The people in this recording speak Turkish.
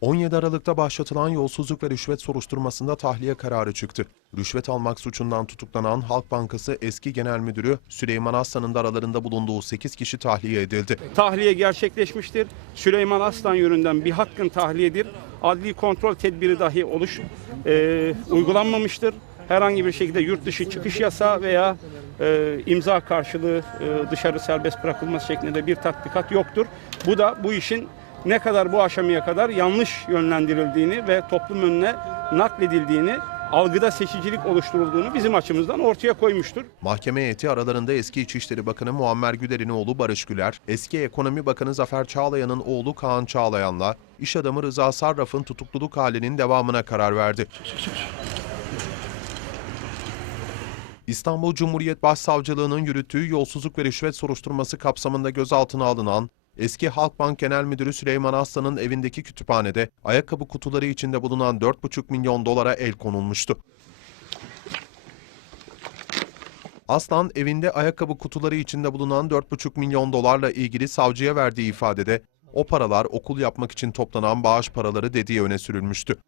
17 Aralık'ta başlatılan yolsuzluk ve rüşvet soruşturmasında tahliye kararı çıktı. Rüşvet almak suçundan tutuklanan Halk Bankası eski genel müdürü Süleyman Aslan'ın da aralarında bulunduğu 8 kişi tahliye edildi. tahliye gerçekleşmiştir. Süleyman Aslan yönünden bir hakkın tahliyedir. Adli kontrol tedbiri dahi oluş e, uygulanmamıştır. Herhangi bir şekilde yurt dışı çıkış yasağı veya e, imza karşılığı e, dışarı serbest bırakılması şeklinde bir tatbikat yoktur. Bu da bu işin ne kadar bu aşamaya kadar yanlış yönlendirildiğini ve toplum önüne nakledildiğini, algıda seçicilik oluşturulduğunu bizim açımızdan ortaya koymuştur. Mahkeme heyeti aralarında eski İçişleri Bakanı Muammer Güler'in oğlu Barış Güler, eski Ekonomi Bakanı Zafer Çağlayan'ın oğlu Kaan Çağlayan'la iş adamı Rıza Sarraf'ın tutukluluk halinin devamına karar verdi. İstanbul Cumhuriyet Başsavcılığı'nın yürüttüğü yolsuzluk ve rüşvet soruşturması kapsamında gözaltına alınan eski Halkbank Genel Müdürü Süleyman Aslan'ın evindeki kütüphanede ayakkabı kutuları içinde bulunan 4,5 milyon dolara el konulmuştu. Aslan evinde ayakkabı kutuları içinde bulunan 4,5 milyon dolarla ilgili savcıya verdiği ifadede o paralar okul yapmak için toplanan bağış paraları dediği öne sürülmüştü.